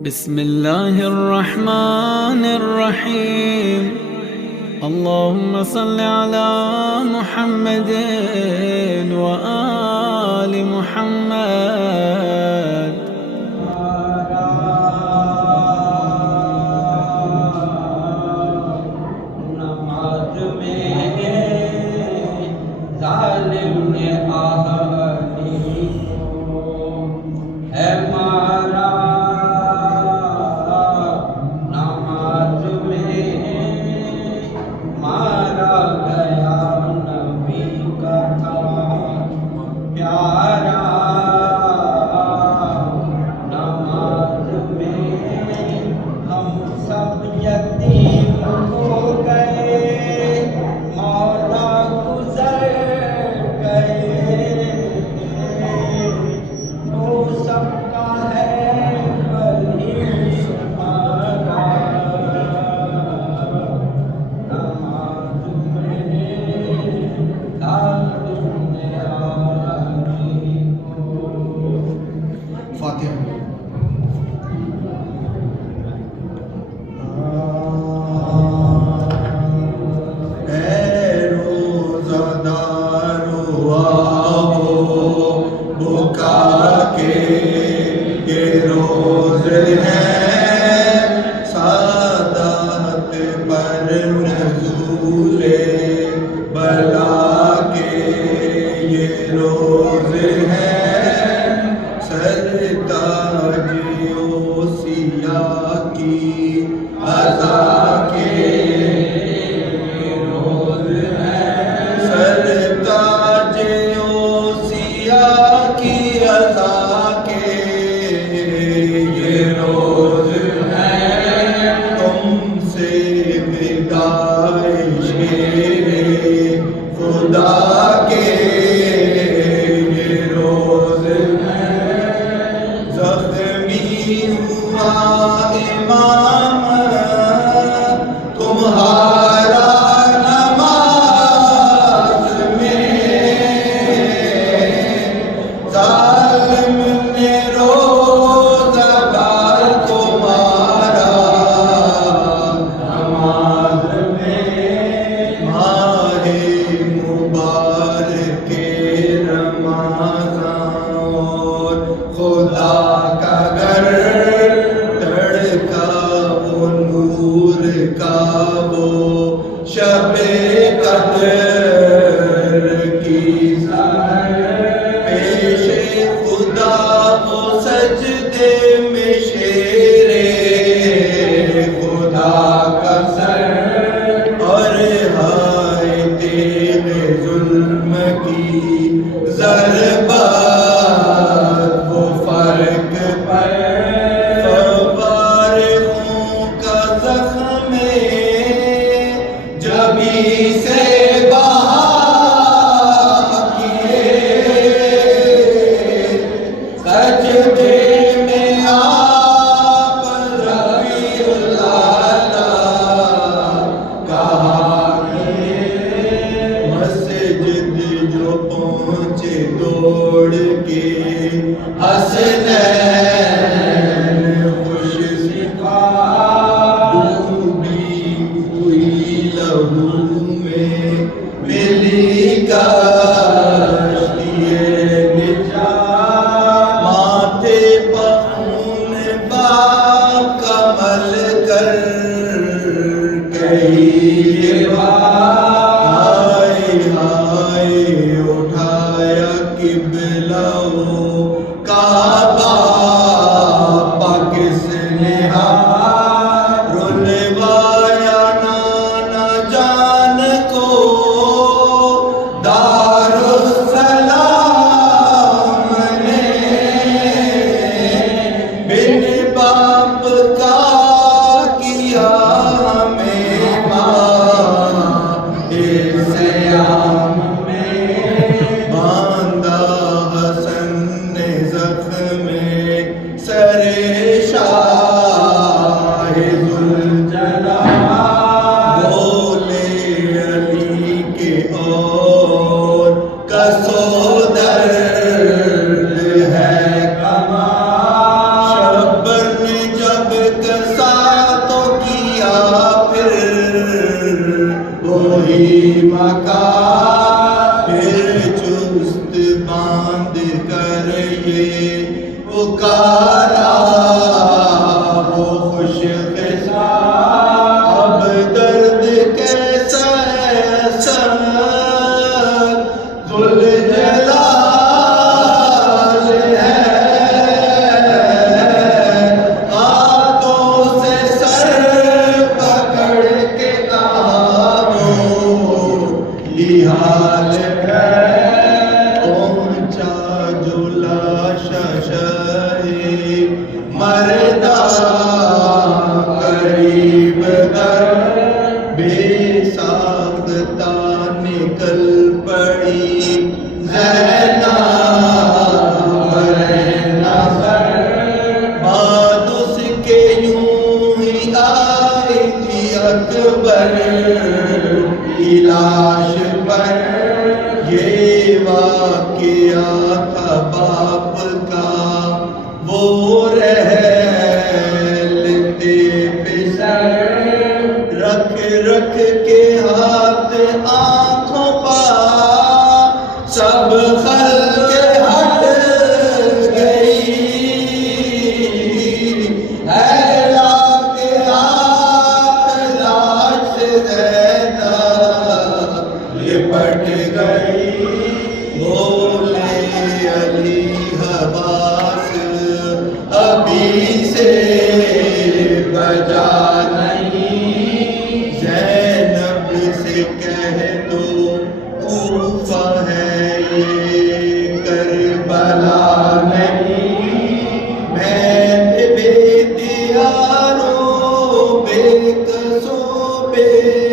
بسم الله الرحمن الرحيم اللهم صل على محمد وآل محمد نماز میں ظالم نے آہنی کو ہے مارا نماز میں مارا گیا نبی کا تھا پیارا نماز میں ہم سب یتیم ہو گئے مولا گزر گئے وہ سب کا ہے ولی ہمارا نماز میں ظالم نے آہنی کو فاتحہ۔ اے روزہ دارو آؤ بکا کے یہ روز ہے سعادت پر نزول بلا کے یہ روز ہے سرتاج اوصیا کی عزا کے روز ہے سرتاج اوصیا کی عزا کے یہ روز ہے تم سے وداع شیر خدا کے یہ روز ہے زخمی ہوا امام تمہارا نماز میں ظالم نے روزہ دار کو مارا نماز میں ماہ مبارک رمضان اور خدا کا گھر تڑکا وہ نور کا وہ شب قدر کی سحر پیش خدا ہو سجدے میں شیر خدا کا سر اور ہائے تیغ ظلم کی ضربات وہ فرق پر فوارقوں کا زخم جبھی سے بہا کیے سجدے میں آپ ربی اللہ کہا کہ مسجد جو پہنچے دوڑ کے حسنین خوش سکھا ڈوبی ہوئی لہو میں ملی کشتی نجات ماتھے پخون با کمل کر کہی ہائے ہائے اٹھایا قبلہ کعبہ پاکس نے رلوایا نانا جان کو دارالسلام نے بن باپ کا کیا ہمیں وہی مکان پھر چست باندھ کر یہ پکارا وہ خوش قصہ اب درد کیسا سر ذوالجلال حال ہے پہنچا جو لاش شاہ مردہ قریب در بے ساختہ نکل پڑی زینب بعد اس کے یوں ہی آئی تھی اکبر لاش پر یہ واقعہ تھا باپ کا وہ رہلتے پسر رکھ کے ہاتھ آنکھوں پا سب خلق ہٹ گئی لپٹ گئی بولے علی حواس ابھی سے بجا نہیں زینب سے کہہ دو کوفہ ہے یہ کربلا نہیں میں بے دیاروں بے قصوں بے